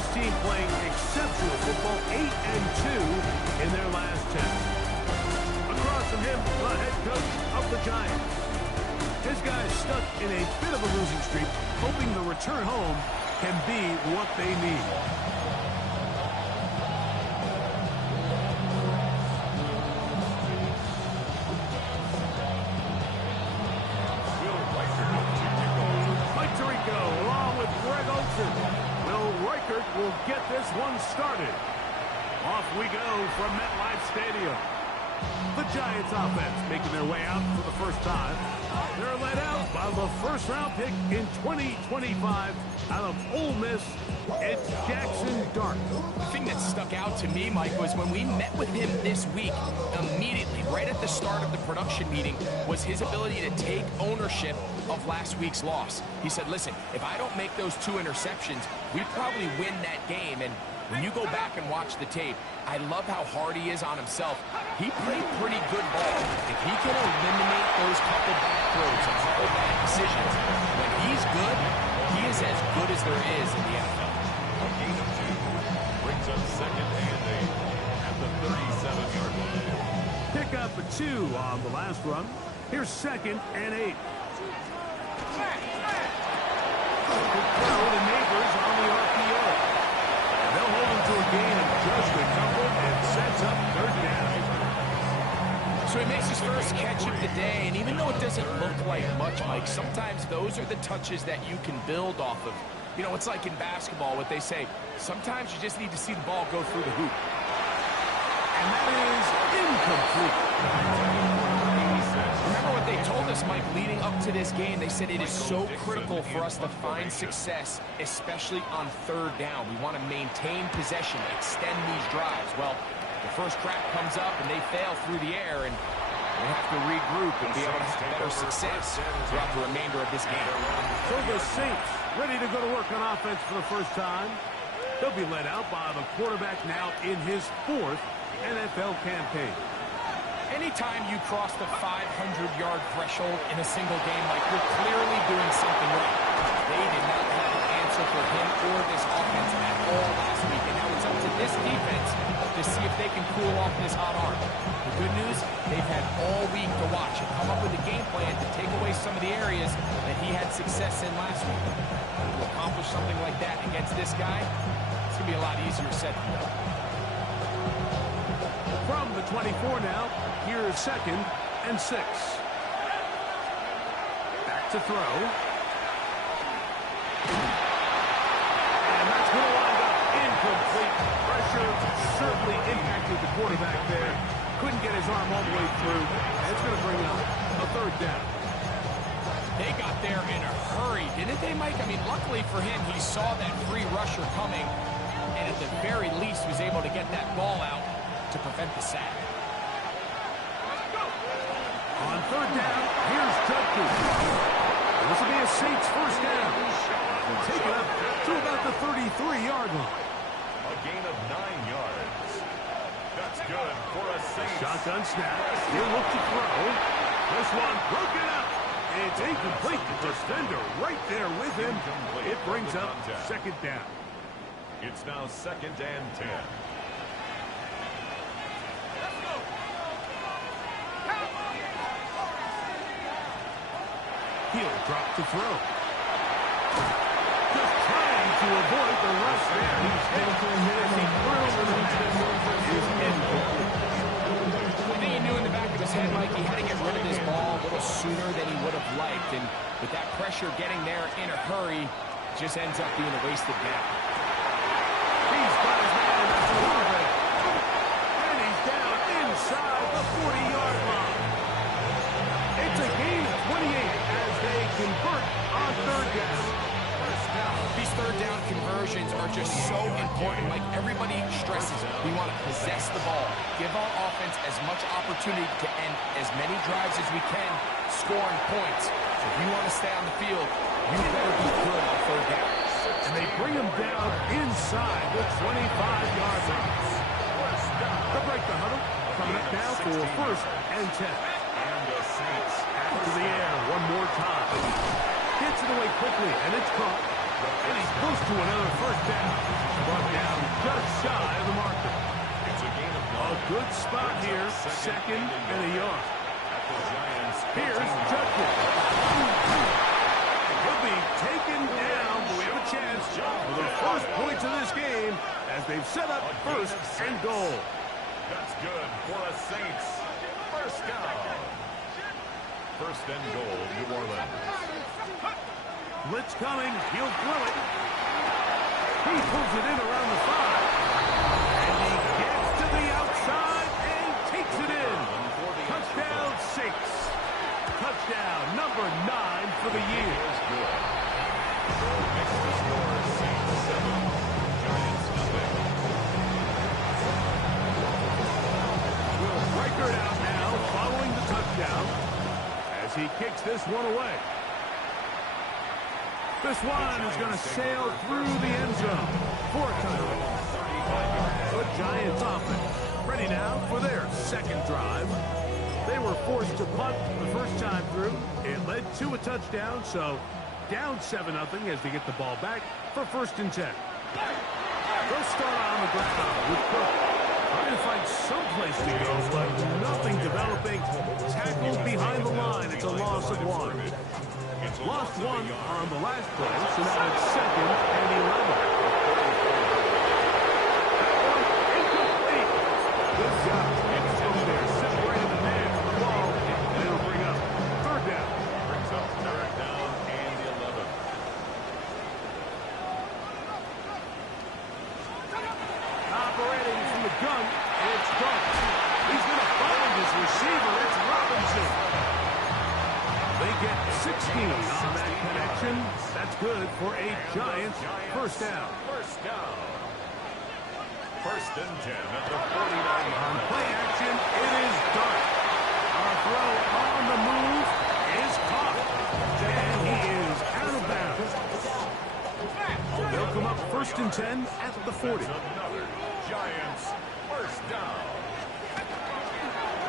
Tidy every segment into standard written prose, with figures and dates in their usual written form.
This team playing exceptional football, 8-2 in their last 10. Across from him, the head coach of the Giants. His guys stuck in a bit of a losing streak, hoping the return home can be what they need. Mike Tirico along with Greg Olsen. Will Reichert will get this one started. Off we go from MetLife Stadium. The Giants offense making their way out for the first time. They're led out by the first-round pick in 2025 out of Ole Miss. It's Jackson Dart. The thing that stuck out to me, Mike, was when we met with him this week, immediately, right at the start of the production meeting, was his ability to take ownership of last week's loss. He said, listen, if I don't make those 2 interceptions, we probably win that game. And when you go back and watch the tape, I love how hard he is on himself. He played pretty good ball. If he can eliminate those couple bad throws, a couple bad decisions, when he's good, he is as good as there is in the NFL. A gain of 2 brings up second and 8 at the 37-yard line. Pick up a 2 on the last run. Here's second and 8. Good throw to Neighbors on the RPO. They'll hold him to a gain of just a couple and sets up third down. So he makes his first catch of the day, and even though it doesn't look like much, Mike, sometimes those are the touches that you can build off of. You know, it's like in basketball, what they say, sometimes you just need to see the ball go through the hoop. And that is incomplete. Remember what they told us, Mike, leading up to this game? They said it is so critical for us to find success, especially on third down. We want to maintain possession, extend these drives. Well, the first crack comes up and they fail through the air, and they have to regroup and be able to have better success throughout the remainder of this game. So the Saints ready to go to work on offense for the first time. They'll be led out by the quarterback now in his 4th NFL campaign. Anytime you cross the 500-yard threshold in a single game, like, you're clearly doing something right. They did not have an answer for him or this offense at all last week, and now it's up to this defense to see if they can cool off this hot arm. The good news, they've had all week to watch and come up with a game plan to take away some of the areas that he had success in last week. To accomplish something like that against this guy, it's going to be a lot easier said than done. From the 24 now, here's second and 6. Back to throw. And that's going to wind up incomplete. Pressure certainly impacted the quarterback there. Couldn't get his arm all the way through. And it's going to bring up a third down. They got there in a hurry, didn't they, Mike? I mean, luckily for him, he saw that free rusher coming, and at the very least was able to get that ball out to prevent the sack. On third down, here's Judkins. This will be a Saints first down. They'll take it up to about the 33-yard line. A gain of 9 yards. That's good for a Saints. Shotgun snap. He'll look to throw. This one broken up. It's incomplete. The defender right there with him. It brings up second down. It's now second and 10. He'll drop to throw. Just trying to avoid the rush there. He's heading to a hit as he throws in the pass. Is incomplete. I think he knew in the back of his head, Mike, he had to get rid of this ball a little sooner than he would have liked. And with that pressure getting there in a hurry, just ends up being a wasted down. He's got his man in the corner. And he's down inside the 40-yard line. It's a gain of 28 as they convert on third down. These third down conversions are just so important. Like everybody stresses, we want to possess the ball, give our offense as much opportunity to end as many drives as we can, scoring points. So if you want to stay on the field, you better be good on third down. And they bring him down inside the 25-yard line. They'll break the huddle. Coming up now for first and 10. And the Saints To the air one more time. Gets it away quickly, and it's caught. And he's close to another first down. But just shy of the marker. It's a gain of A good spot here, second and a yard. At the Giants. Here's Judkins. He'll be taken down, but we have a chance for the first points of this game as they've set up first and goal. That's good for the Saints. First down. First and goal, New Orleans. Blitz coming. He'll throw it. He pulls it in around the 5. And he gets to the outside and takes it in. Touchdown, Saints. Touchdown, number 9 for the year. Next to score, Saints 7, Giants nothing. Will Reichert out now following the touchdown as he kicks this one away. This one is going to sail through the end zone for a touchdown. The Giants offense ready now for their second drive. They were forced to punt the first time through. It led to a touchdown, so down 7-0 as they get the ball back for first and 10. They'll start on the ground with Cook. Trying to find someplace to go, but nothing developing. Tackled behind the line. It's a loss of 1. Lost 1 on the last play, so now it's second and 11. Incomplete. Good job. It's over there. Separated the man from the ball. And it'll bring up third down. Brings up third down and the 11. Operating from the gun, it's Cook. He's going to find his receiver. It's Robinson. They get 16 on that connection. That's good for a Giants first down. First down. First and 10 at the 49. On play action, it is Dart. Our throw on the move is caught. And he is out of bounds. They'll come up first and 10 at the 40. Another Giants first down.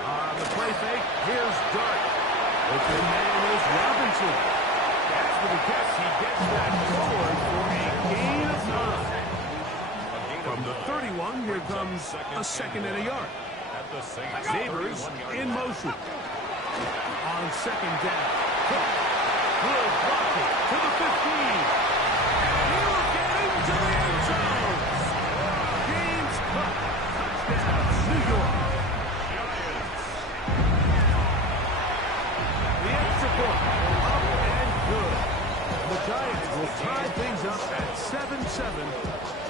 On the play fake, here's Dart. Open man is Robinson. That's for the catch. He gets that forward for a gain of 9. From the 31, here comes a second and a yard. At the Saints. Neighbors in motion. On second down. Cook will block it to the 15. And he will get into the end zone. James Cook. Touchdown, New York. The extra point. Up and good. The Giants will tie things up at 7-7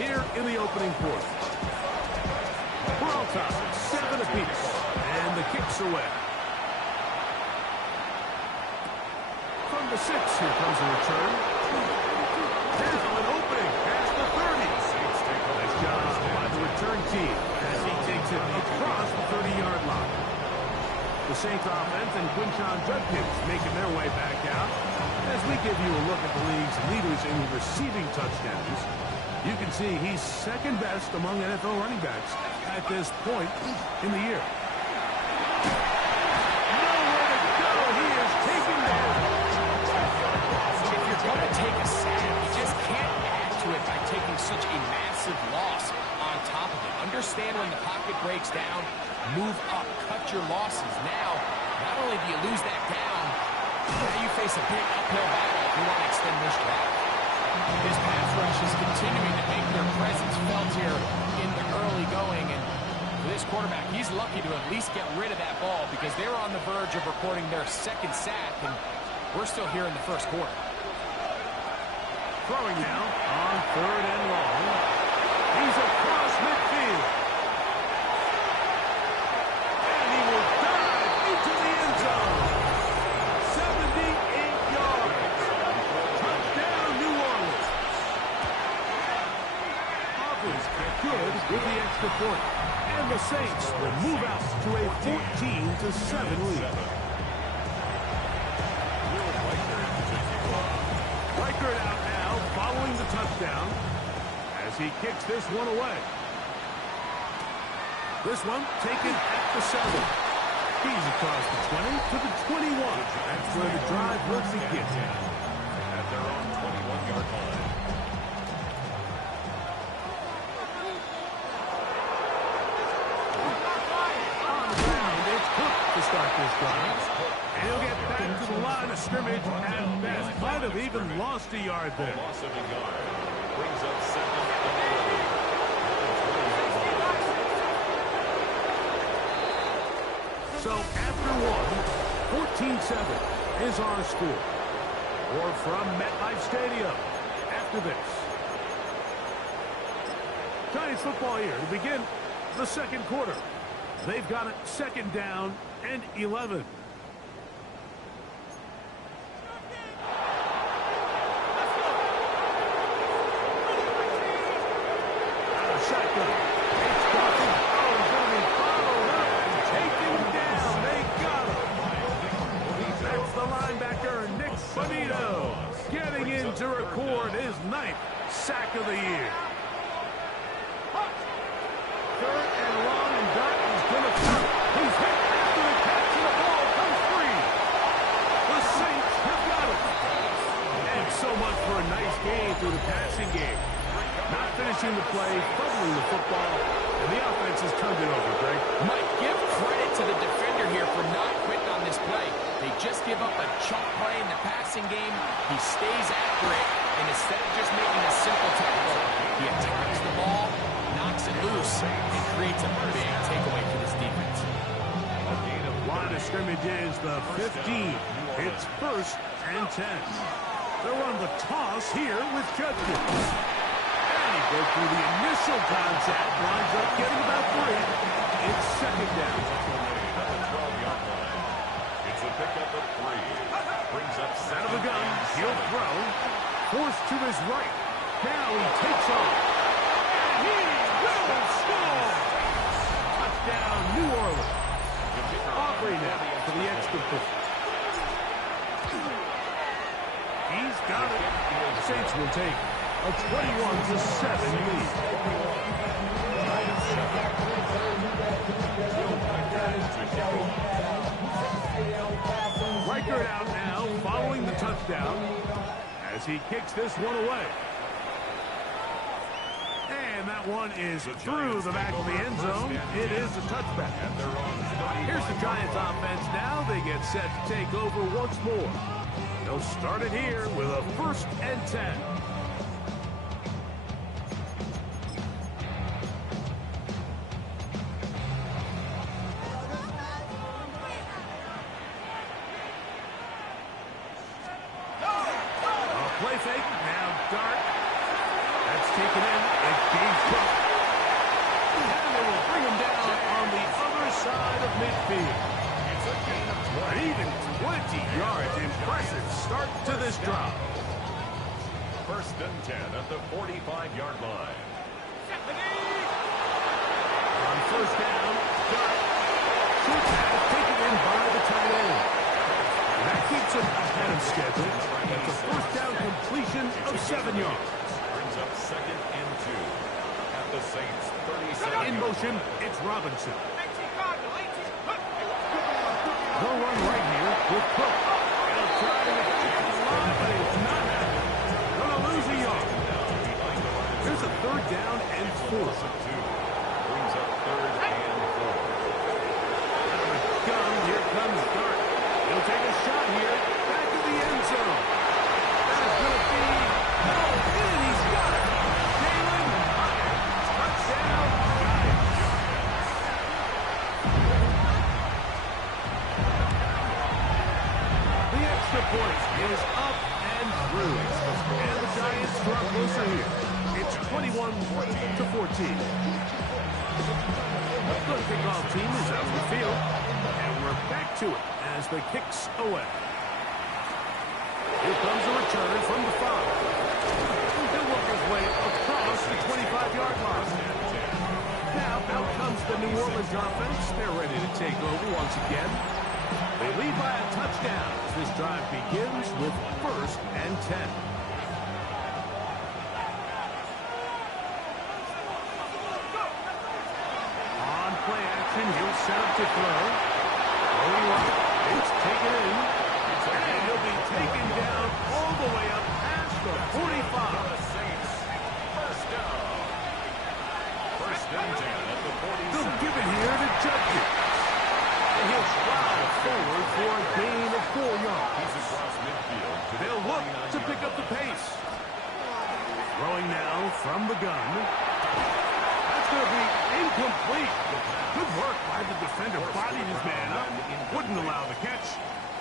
here in the opening quarter. We're all tied, 7 apiece, and the kick's away. From the 6, here comes a return. Now an opening past the 30. Nice job by the return team as he takes it across the 30-yard line. The Saints offense and Quinshon Judkins making their way back out. As we give you a look at the league's leaders in receiving touchdowns, you can see he's second best among NFL running backs at this point in the year. Nowhere to go. He is taken down. If you're going to take a sack, you just can't add to it by taking such a massive loss on top of it. Understand when the pocket breaks down, move up, cut your losses. Now, not only do you lose that down, now you face a big uphill battle if you want to extend this drive. His pass rush is continuing to make their presence felt here in the early going. And for this quarterback, he's lucky to at least get rid of that ball because they're on the verge of recording their second sack, and we're still here in the first quarter. Throwing now on third and long. He's across midfield. And he will dive into the end zone. 78 yards. Touchdown, New Orleans. Offense good with the extra point. And the Saints will move out to a 14-7 lead. Reichert out now following the touchdown as he kicks this one away. This one taken at the 7. He's across the 20 to the 21. That's where the drive will begin. At their own 21-yard line. start this drive. And he'll get back to the line of scrimmage at best. Might have even lost a yard there. Loss of a yard. Brings up 2nd and 11. So after one, 14-7 is our score. Or from MetLife Stadium after this. Giants football here to begin the second quarter. They've got it 2nd down and 11. Out of shotgun. It's Dawson. Oh, he's going to be followed up and taken down. They got him. That's the linebacker, Nick Bonito, getting in to record his 9th sack of the year. 3rd and long, and Dart is going to throw. He's hit after the catch, and the ball comes free. The Saints have got him. And so much for a nice game through the passing game. Not finishing the play, fumbling the football, and the offense has turned it over, Greg. Mike, give credit to the defender here for not quitting on this play. They just give up a chunk play in the passing game. He stays after it, and instead of just making a simple tackle, he attacks the ball, knocks it loose, and creates a big takeaway for this defense. A gain of line of scrimmage is the 15. It's 1st and 10. They'll run the toss here with Judkins. And he broke through the initial contact, winds up getting about 3. It's 2nd down. At the 12-yard line. It's a pickup of 3. Brings up Out of the gun, 2nd he'll and 7. throw. Forced to his right. Now he takes off. And he will score! Touchdown, New Orleans. Aubrey now for the extra point. He's got it. Saints will take a 21-7 lead. Reichert out now, following the touchdown, as he kicks this one away. And that one is through the back of the end zone. It is a touchback. Here's the Giants offense now. They get set to take over once more. They'll start it here with a 1st and 10. Play fake, now Dart. That's taken in. It gains Cook. And they will bring him down on the other side of midfield. It's a gain of 20. Even 20 yards. Impressive start to this drive. 1st and 10 at the 45-yard line. On 1st down, Dart. Short pass taken in by the tight end. That keeps him ahead of schedule. That's a 1st down completion of 7 yards. Brings up 2nd and 2 at the Saints 37. In motion, it's Robinson. They'll run right here with Cook. They'll try to get to the line, but it's not happening. Gonna lose a yard. Here's a 3rd down and 4. Brings up 3rd and 4. Out of the gun, here comes Dart. He'll take a shot here, back to the end zone. That is going to be in. He's got it. Jalen Hyatt, touchdown, Giants. The extra point is up and through, and the Giants draw closer here. It's 21-14. The kickoff team is out in the field, and we're back to it as the kicks away. Here comes a return from the 5. He'll work his way across the 25-yard line. Now out comes the New Orleans offense. They're ready to take over once again. They lead by a touchdown as this drive begins with 1st and 10. On play action, he'll set up to throw. Going right, it's taken in. And he'll be taken down all the way up past the 45. Saints 1st down. 1st and 10 at the 40. They'll give it here to Judkins. And he'll plow forward for a gain of 4 yards. He's across midfield. They'll look to pick up the pace. Throwing now from the gun. That's going to be incomplete. Good work by the defender. Bodied his man up. Wouldn't allow the catch.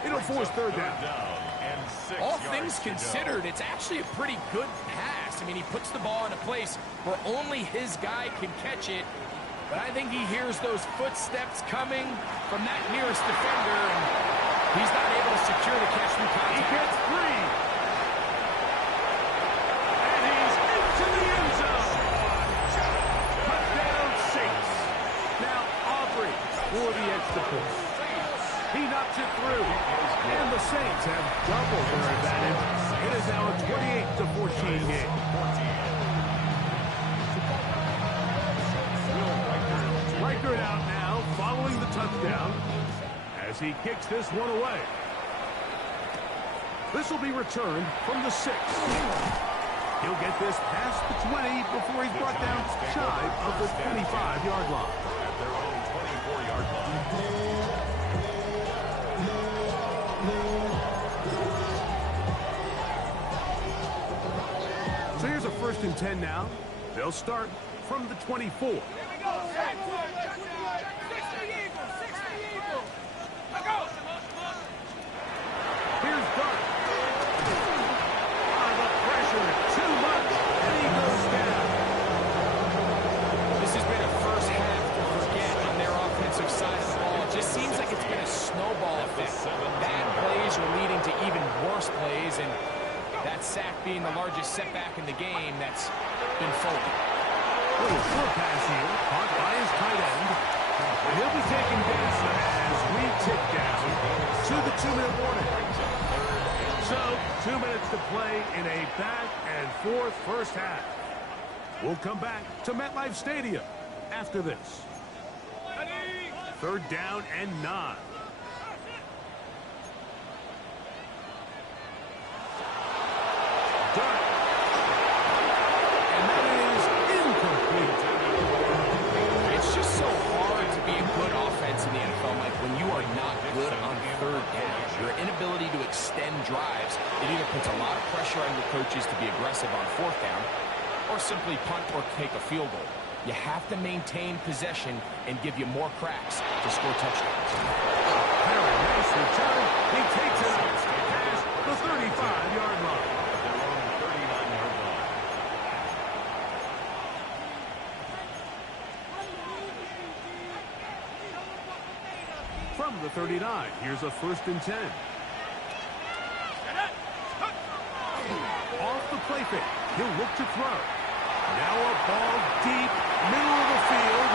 It'll force third down. And 6 All yards things to go. considered, it's actually a pretty good pass. I mean, he puts the ball in a place where only his guy can catch it. But I think he hears those footsteps coming from that nearest defender, and he's not able to secure the catch from He contact. gets free. And he's into the end zone. Touchdown Saints. Now Aubrey for the extra point. He knocks it through. And the Saints have doubled their advantage. It is now a 28-14 game. Reichert out now, following the touchdown, as he kicks this one away. This will be returned from the 6. He'll get this past the 20 before he's brought down shy of the 25-yard line. At their own 24-yard line. So here's a 1st and 10 now. They'll start from the 24. Here's Dart. The pressure too much, and he goes down. This has been a first half to forget on their offensive side of the ball. It just seems like it's been a snowball effect. Bad plays are leading to even worse plays, and that sack being the largest setback in the game, that's been folded. Little short pass here, caught by his tight end. And he'll be taken down as we tick down to the 2-minute warning. So, 2 minutes to play in a back-and-forth first half. We'll come back to MetLife Stadium after this. 3rd down and 9. Dart. And that is incomplete. It's just so hard to be a good offense in the NFL, Mike, when you are not good on 3rd down. Your inability to extend drives, it either puts a lot of pressure on your coaches to be aggressive on 4th down, or simply punt or take a field goal. You have to maintain possession and give you more cracks to score touchdowns. Very nice return. He takes it out past the 35-yard line. At their own 39-yard line. From the 39, here's a 1st and 10. Off the play fake, he'll look to throw. Now a ball deep, middle of the field.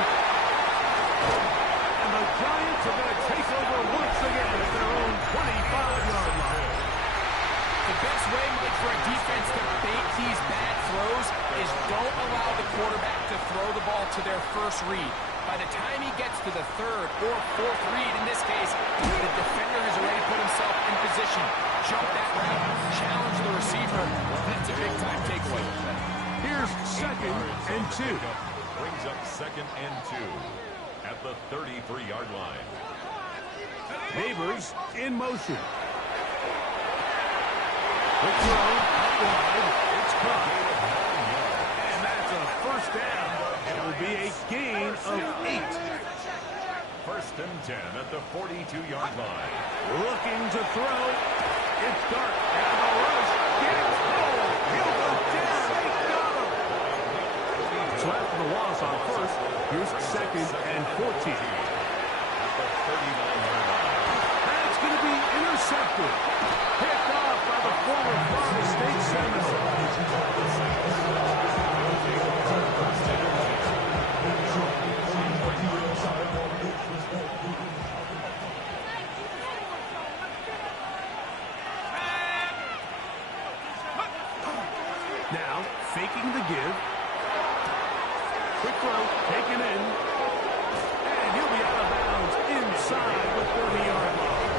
And the Giants are going to take over once again at their own 25-yard line. The best way, Mike, for a defense to bait these bad throws is don't allow the quarterback to throw the ball to their first read. By the time he gets to the 3rd or 4th read, in this case, the defender has already put himself in position. Jump that route, challenge the receiver. That's a big-time takeaway. Here's 2nd and 2. Brings up 2nd and 2 at the 33-yard line. Neighbors in motion. Quick throw, out wide. It's caught. And that's a 1st down. It will be a gain of 8. 1st and 10 at the 42-yard line. Looking to throw. It's Dart. And the rush gets home. He'll go down. They got him. So after the loss on 1st, here's 2nd and 14. At the 39-yard line. That's going to be intercepted. Picked off by the former Florida State Seminole. Now, faking the give. Quick throw, taken in. And he'll be out of bounds inside the 30-yard line.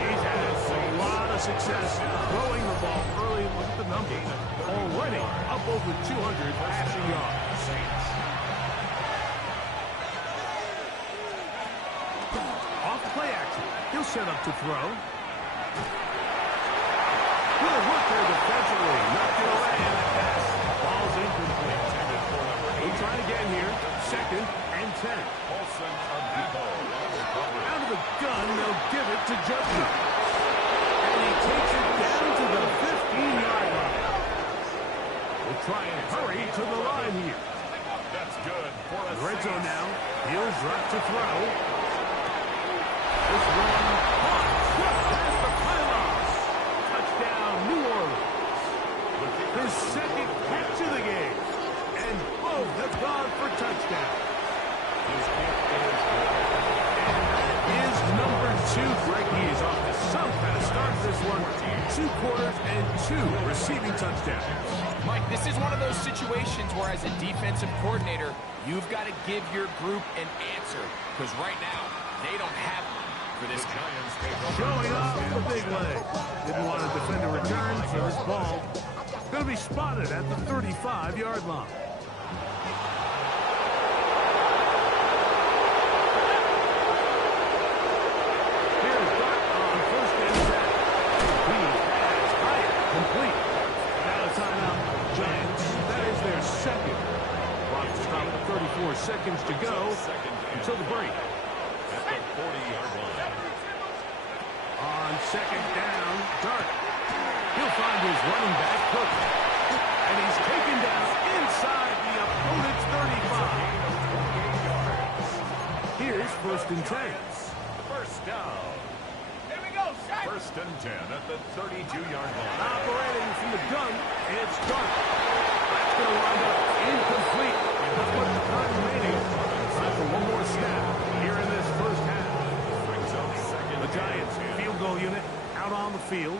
He's had a lot of success throwing the ball early. Look at the numbers. Already up over 200 passing yards. set up to throw. Good work there defensively. Knocked it away, and the pass. Ball's incomplete. He'll try again here. 2nd and 10. Out of the gun, they'll give it to Judkins. And he takes it down to the 15-yard line. We'll try and hurry to the line here. That's good for a Red zone now. He'll drop to throw. This one caught just past the pylons. Touchdown, New Orleans. His 2nd catch of the game. And both have gone for touchdown. His kick is good. And that is number 2. Greg, he is off to some kind of start this one. 2 quarters and 2 receiving touchdowns. Mike, this is one of those situations where as a defensive coordinator, you've got to give your group an answer. Because right now, they don't have one for this guy. Showing off the big leg. Didn't want to defend a return, so this ball going to be spotted at the 35-yard line. Here's Dart on 1st and 10. He has higher, complete. Now a timeout, Giants. That is their 2nd. Clock stop with 34 seconds to go until the break. At the 40-yard line. On 2nd down, Dart. He'll find his running back, Cook. And he's taken down inside the opponent's 35. Here's 1st and 10. First down. Here we go, Shaq. 1st and 10 at the 32-yard line. Operating from the gun, it's Dart. That's going to wind up incomplete. With much time remaining. Time for one more snap here in this first half. The Giants field goal unit out on the field.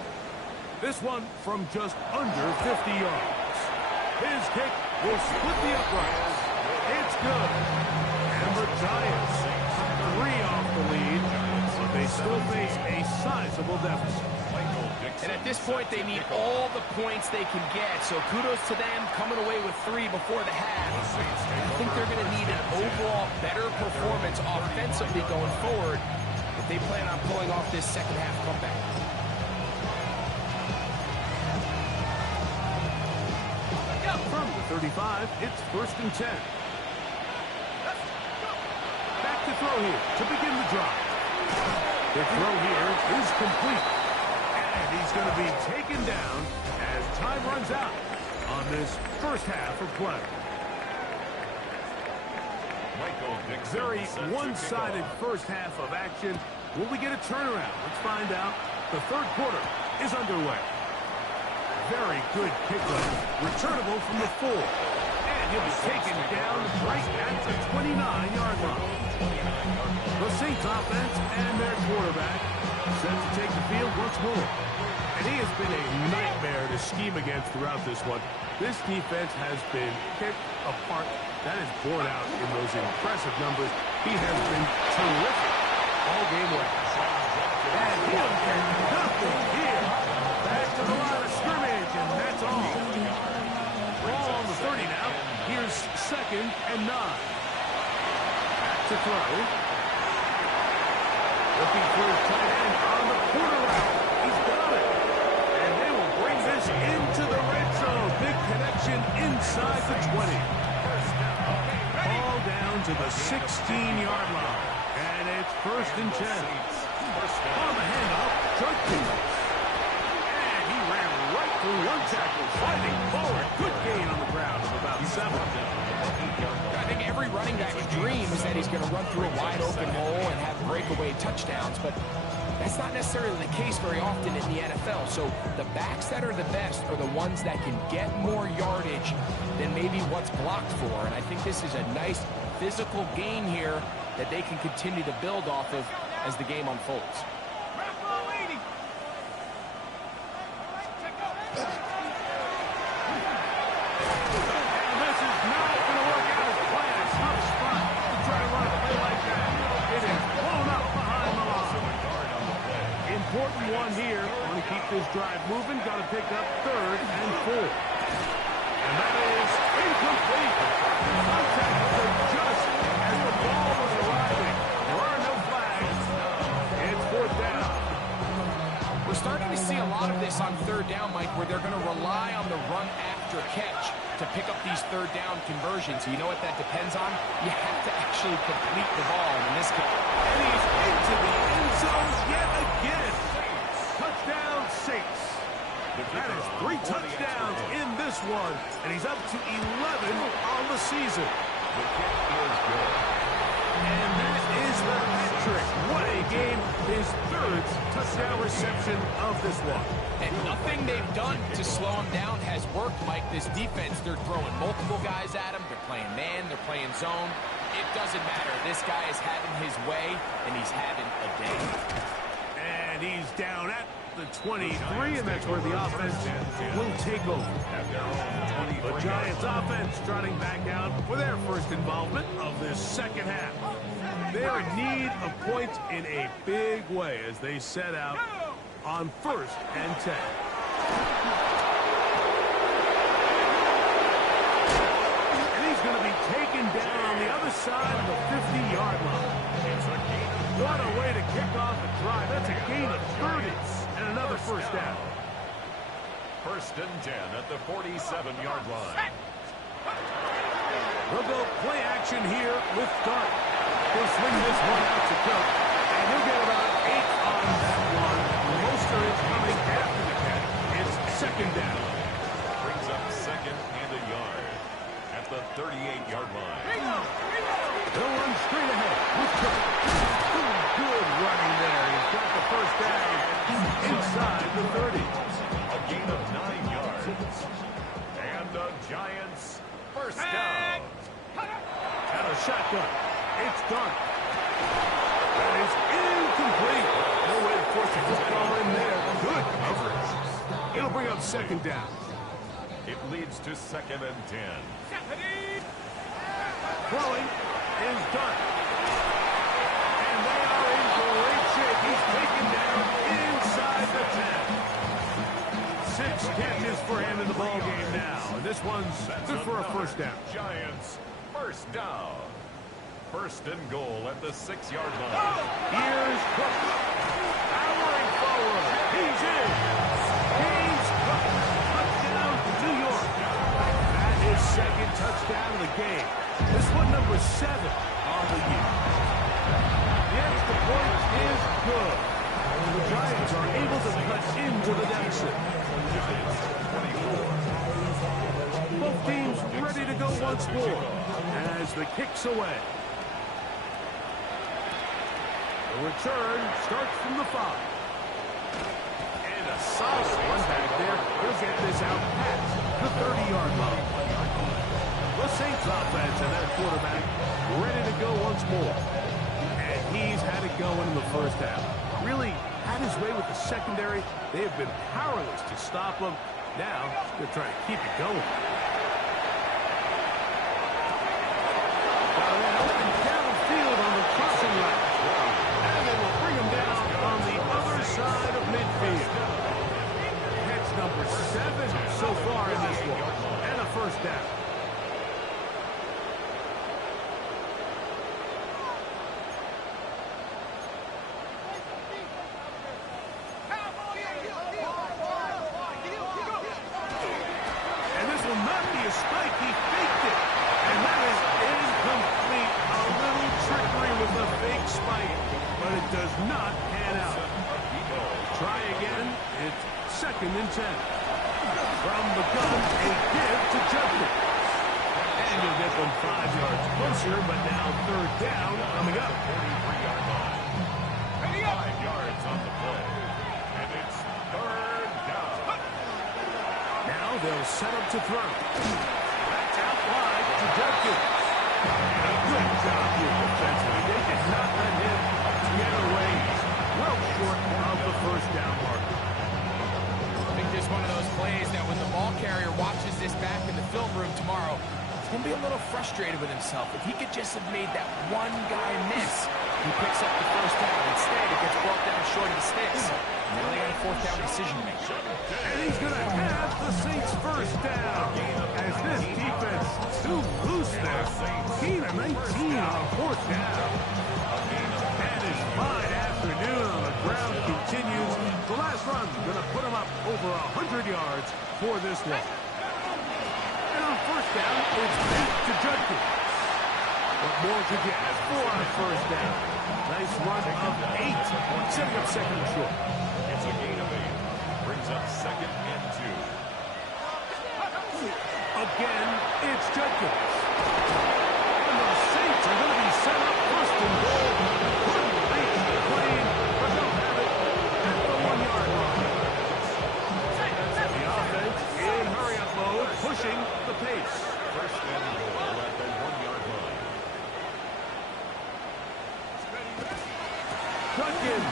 This one from just under 50 yards. His kick will split the uprights. It's good. And the Giants 3 off the lead, but they still face a sizable deficit. And at this point, they need all the points they can get. So kudos to them coming away with 3 before the half. I think they're going to need an overall better performance offensively going forward if they plan on pulling off this second half comeback. From the 35, it's 1st and 10. Back to throw here to begin the drive. The throw here is complete. And he's going to be taken down as time runs out on this first half of play. Very one-sided first half of action. Will we get a turnaround? Let's find out. The 3rd quarter is underway. Very good kickoff. Returnable from the 4. And he'll be taken down right at the 29-yard line. The Saints offense and their quarterback set to take the field once more. And he has been a nightmare to scheme against throughout this one. This defense has been picked apart. That is borne out in those impressive numbers. He has been terrific all game long. And he'll get nothing here. Back to the line of scrimmage, and that's all. Ball on the 30 now. Here's 2nd and 9. Back to throw. Looking for his tight end on the corner route. He's got it. And they will bring this into the red zone. Big connection inside the 20. Ball down to the 16-yard line. And it's 1st and 10. On the handoff, Judkins. And he ran right through one tackle, sliding forward. Good gain on the ground of about 7. I think every running back's dream is that he's going to run through a wide open hole and have breakaway touchdowns, but that's not necessarily the case very often in the NFL. So the backs that are the best are the ones that can get more yardage than maybe what's blocked for. And I think this is a nice physical gain here that they can continue to build off of as the game unfolds. Important one here. Want to keep this drive moving. Got to pick up 3rd and 4. And that is incomplete. Contact was just as the ball was arriving. There are no flags. It's 4th down. Mike, where they're going to rely on the run after catch to pick up these third down conversions. You know what that depends on? You have to actually complete the ball in this case. And he's into the end zone yet again. Touchdown, Saints. That is 3 touchdowns in this one, and he's up to 11 on the season. The kick is good. And that is the hat trick. What a game. His third touchdown reception of this one. And nothing they've done to slow him down has worked, Mike. This defense, they're throwing multiple guys at him. They're playing man. They're playing zone. It doesn't matter. This guy is having his way, and he's having a day. And he's down at the 23, and that's where the offense will take over. The Giants offense trotting back out for their first involvement of this second half. They're in need of points in a big way as they set out on 1st and 10. And he's going to be taken down on the other side of the 50-yard line. What a way to kick off a drive. That's a gain of 30 and another first down. 1st and 10 at the 47-yard line. We'll go play action here with Dart. He'll swing this one out to Cook, and he'll get about 8 on that one. Moster is coming after the catch. It's 2nd down. Brings up 2nd and a yard at the 38-yard line. They'll run straight ahead with Cook. Good running there. He's got the first down inside the 30. A gain of 9 yards. And the Giants first down. And a shotgun. It's done. That is incomplete. No way to force the football in there. Good coverage. It'll bring up 2nd down. It leads to 2nd and 10. Throwing is done. And they are in great shape. He's taken down inside the 10. 6 catches for him in the ball game now. And this one's good for a first down. Giants first down. 1st and goal at the 6-yard line. Here's Cook. Powering forward. He's in. He's Cook. Touchdown, New York. That is 2nd touchdown of the game. This one number 7 on the year. The extra point is good. The Giants are able to cut into the deficit. Both teams ready to go once more as the kick's away. The return starts from the 5. And a solid run back there. He'll get this out past the 30-yard line. The Saints offense and that quarterback ready to go once more. And he's had it going in the first half. Really had his way with the secondary. They have been powerless to stop him. Now they're trying to keep it going. Got an open downfield on the crossing route. And they will bring him down on the other side of midfield. Catch number 7 so far in this one. And a first down. And this will not be a spike. He faked it. And that is incomplete. A little trickery with a fake spike. But it does not pan out. Try again. It's 2nd and 10. From the gun, a give to Judkins. And you'll get them 5 yards closer, but now 3rd down coming up. 43-yard line. 5 yards on the play. And it's 3rd down. Now they'll set up to throw. That's out wide to Judkins. A good job here defensively. They did not let him get away. Well short of the first down marker. I think this is one of those plays that when the ball carrier watches this back in the film room tomorrow, he's going to be a little frustrated with himself. If he could just have made that one guy miss, he picks up the first down. Instead, it gets brought down short of the sticks. Now they got a 4th down decision to make. And he's going to have the Saints first down. As this defense too loose there. 18 of 19 on 4th down. That is fine after afternoon on the ground continues. The last run's going to put him up over 100 yards for this one. And on first down, it's back to Judkins. What more could you ask for on first down? Nice run of 8, setting up second and short. It's a gain of 8. Brings up second and 2. Again, it's Judkins. And the Saints are going to be set up first and goal. Couldn't reach the plane, but they'll have it at the 1-yard line. The offense in hurry-up mode, pushing the pace. First and goal at the 1-yard line. Judkins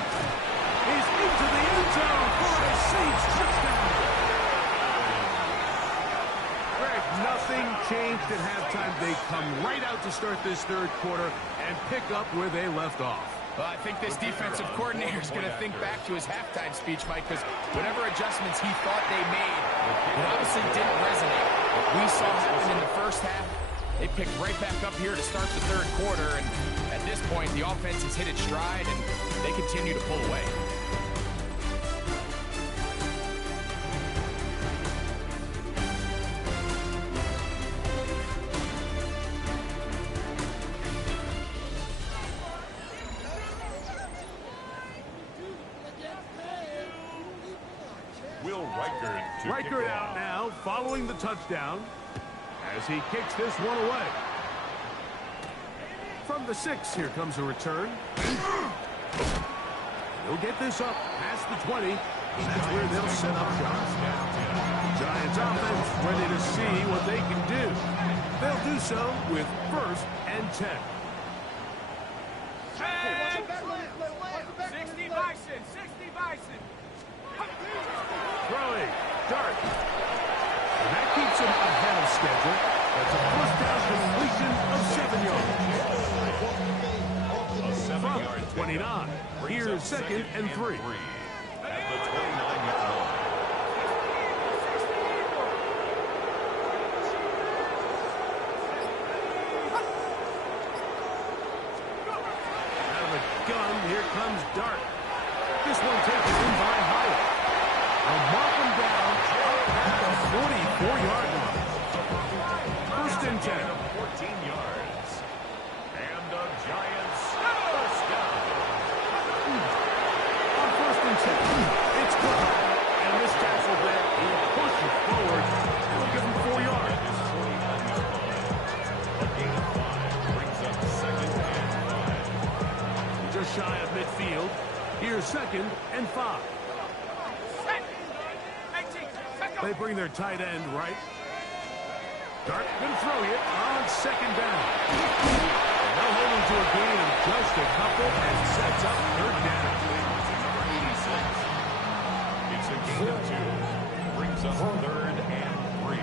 is into the end zone for a Saints touchdown. Greg, nothing changed at halftime. They come right out to start this third quarter and pick up where they left off. Well, I think this defensive coordinator is going to think back to his halftime speech, Mike, because whatever adjustments he thought they made, it obviously didn't resonate. What we saw happen in the first half, they picked right back up here to start the third quarter, and at this point, the offense has hit its stride, and they continue to pull away. Reichert out now, following the touchdown, as he kicks this one away. From the 6, here comes a return. He'll get this up past the 20, and that's where they'll set up shop. Giants offense ready to see what they can do. They'll do so with 1st and 10. 60 Bison, 60 Bison. Throwing, Dart. And that keeps him ahead of schedule. That's a first down completion of 7 yards. A 7-yard 29. Here's second and 3. At the 29-yard line. Out of the gun, here comes Dart. This one taken in by Hyatt. They'll mark him down up at the 44-yard line. First and 10. 14 yards. And the Giants first down. On first and 10, it's good. And this tackle there, he pushes forward. It'll give him 4 yards. A gain of 5 brings up second and 5. Just shy of midfield. Here's second and 5. They bring their tight end right. Dart can throw it on second down. They'll hold him to a gain of just a couple and sets up third down. It's a gain of 2. Brings up third and 3.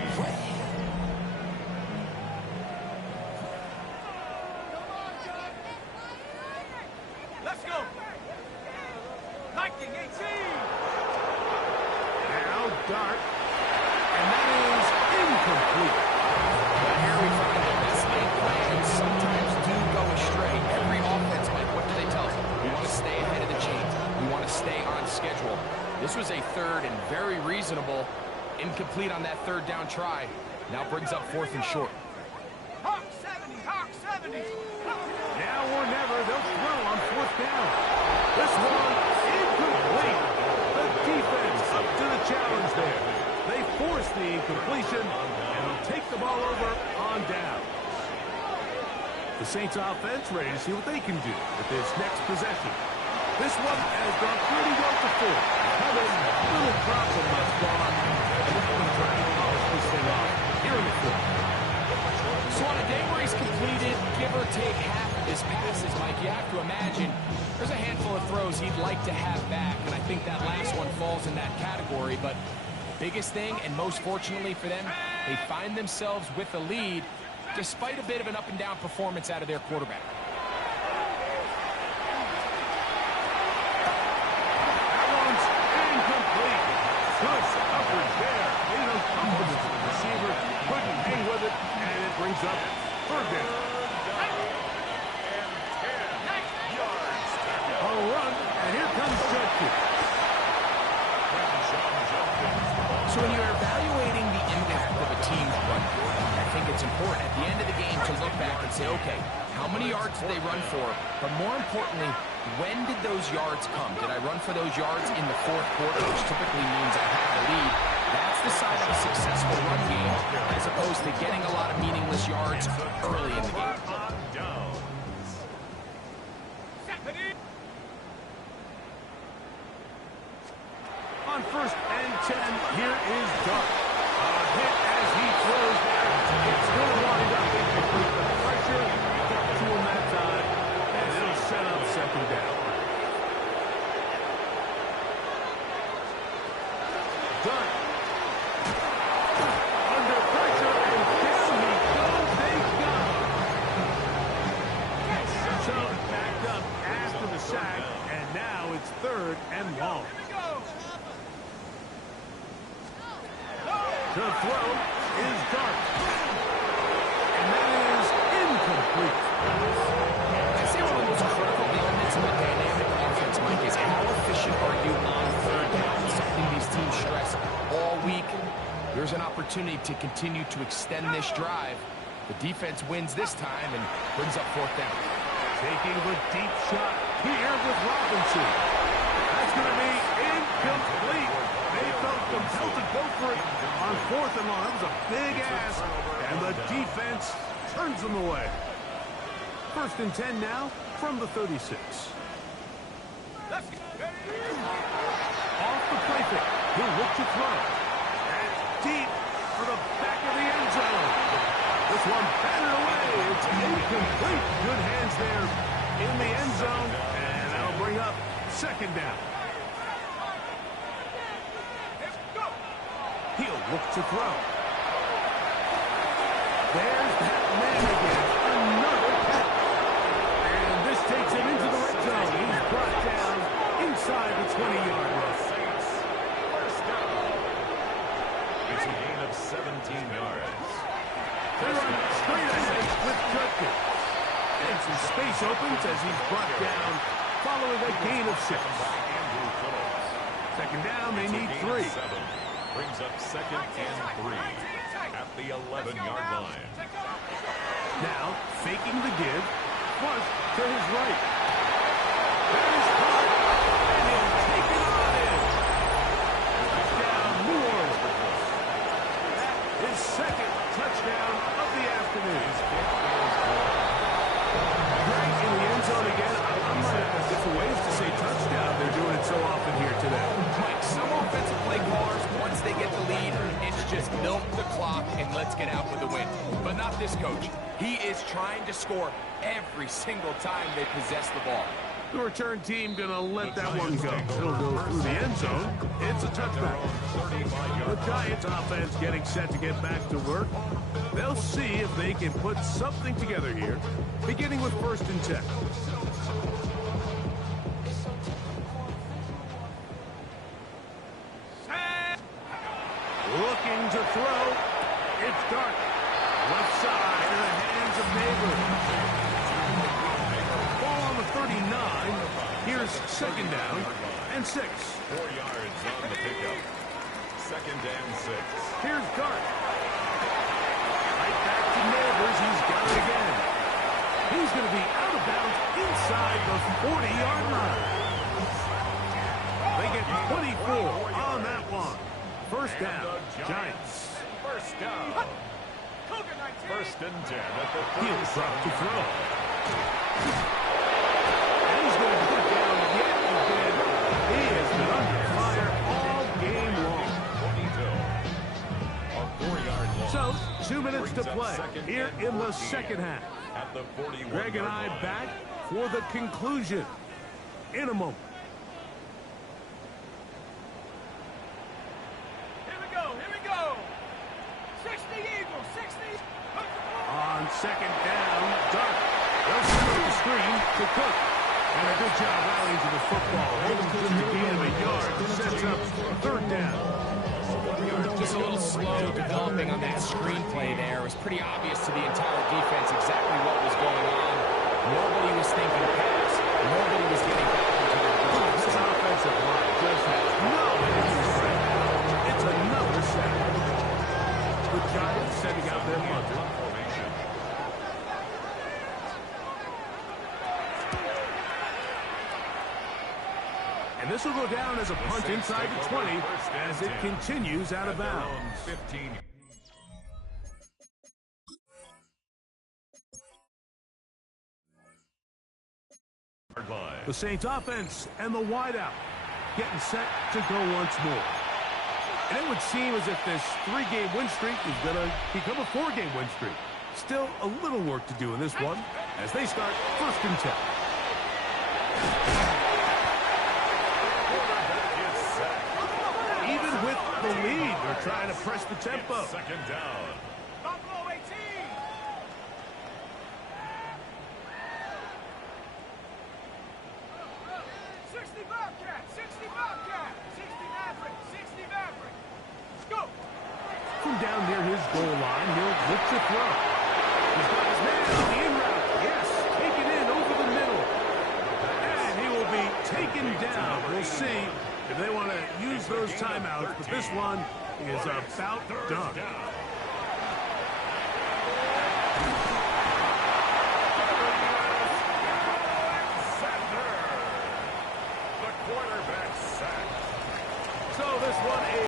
Let's go. 1918. Now Dart. And that is incomplete. But here we find that this game plans sometimes do go astray. Every offense, Mike, what do they tell us? We want to stay ahead of the chains. We want to stay on schedule. This was a third and very reasonable incomplete on that third down try. Now brings up 4th and short. Hawk 70, Hawk 70. Now or never, they'll throw on 4th down. This one incomplete. The defense up to the challenge there. They force the incompletion, and they'll take the ball over on down. The Saints offense ready to see what they can do with this next possession. This one has gone pretty well before. Having a little problem thus far, and they're going to try to polish this thing off here in the fourth. So on a day where he's completed, give or take half of his passes, Mike, you have to imagine there's a handful of throws he'd like to have back, and I think that last one falls in that category, but biggest thing, and most fortunately for them, they find themselves with a lead despite a bit of an up-and-down performance out of their quarterback. That one's incomplete. Good coverage there. Made uncomfortable for the receiver. Couldn't hang with it, and it brings up third down. A run So when you're evaluating the impact of a team's run, I think it's important at the end of the game to look back and say, okay, how many yards did they run for? But more importantly, when did those yards come? Did I run for those yards in the fourth quarter, which typically means I have the lead? That's the sign of a successful run game, as opposed to getting a lot of meaningless yards early in the game. On 1st and 10, here is Dart. A hit as he throws there. It's going to wind up incomplete. The pressure got to him that time, and it'll set up 2nd down. Dart. Under pressure, and down he goes. They got him. So backed up after the sack, and now it's 3rd and long. The throw is Dart. And that is incomplete. I'd say one of the most critical elements of a dynamic offense, Mike, is how efficient are you on 3rd down? Something these teams stress all week. There's an opportunity to continue to extend this drive. The defense wins this time and brings up 4th down. Taking the deep shot here with Robinson. That's going to be incomplete. They felt compelled to go for it on 4th and long. That was a big ask, and the defense turns them away. 1st and 10 now from the 36. Off the play fake. He'll look to throw. And deep for the back of the end zone. This one batted away. It's incomplete. Good hands there in the end zone, and that'll bring up 2nd down. He'll look to throw. There's that man again. Another catch. And this takes him into the red zone. He's brought down inside the 20-yard line. First down. It's a gain of 17 yards. They run straight ahead with Judkins. And some space opens as he's brought down following a gain of 6. 2nd down, they need 3. Brings up 2nd and 3 at the 11-yard line. Now, faking the give, flush to his right. That is caught, and he'll take it on in. Touchdown, New Orleans. His 2nd touchdown of the afternoon. Right in the end zone again. I'm running out of different ways to say touchdown. They're doing it so often here today. Mike, some offensive play callers, once they get the lead, it's just milk the clock and let's get out with the win. But not this coach. He is trying to score every single time they possess the ball. The return team going to let that one go. It'll go through the end zone. It's a touchback. The Giants offense getting set to get back to work. They'll see if they can put something together here, beginning with 1st and 10. Looking to throw. It's Dart. Left side in the hands of Neighbor. Ball on the 39. Here's 2nd down and 6. 4 yards on the pickup. 2nd and 6. Here's Dart. Right back to Neighbors. He's got it again. He's going to be out of bounds inside the 40-yard line. They get 24 on that one. 1st down, Giants. 1st down. 1st and 10 at the 30. He'll drop to throw. And he's going to put it down yet again. He has been under fire all game long. 22. A 4-yard loss. So, 2 minutes to play here in the 2nd half. At the 41. Greg and I back for the conclusion in a moment. Here we go. 60 Eagles, 60. On 2nd down, Dart. They'll send the screen to Cook. And a good job rallying to the football. Holding to the gain of a yard. Sets up 3rd down. Just a little slow developing on that screenplay there. It was pretty obvious to the entire defense exactly what was going on. Nobody was thinking pass. Nobody was getting back into their goals. This offensive line just has no answers. It's another Giants sending out their punter. Formation. And this will go down as a punt inside the 20 as it continues out of bounds. 15. The Saints offense and the wideout getting set to go once more. And it would seem as if this 3-game win streak is going to become a 4-game win streak. Still a little work to do in this one as they start 1st and 10. Even with the lead, they're trying to press the tempo. 2nd down. Buffalo 18. 60 Bobcat, 60 Bobcat, 60 Maverick, 60 Maverick. Let's go. From down near his goal line, he'll look to throw. He's got his man on the in route. Yes, taken in over the middle. And he will be taken down. We'll see if they want to use those timeouts, but this one is about done. The quarterback sacked. So this one is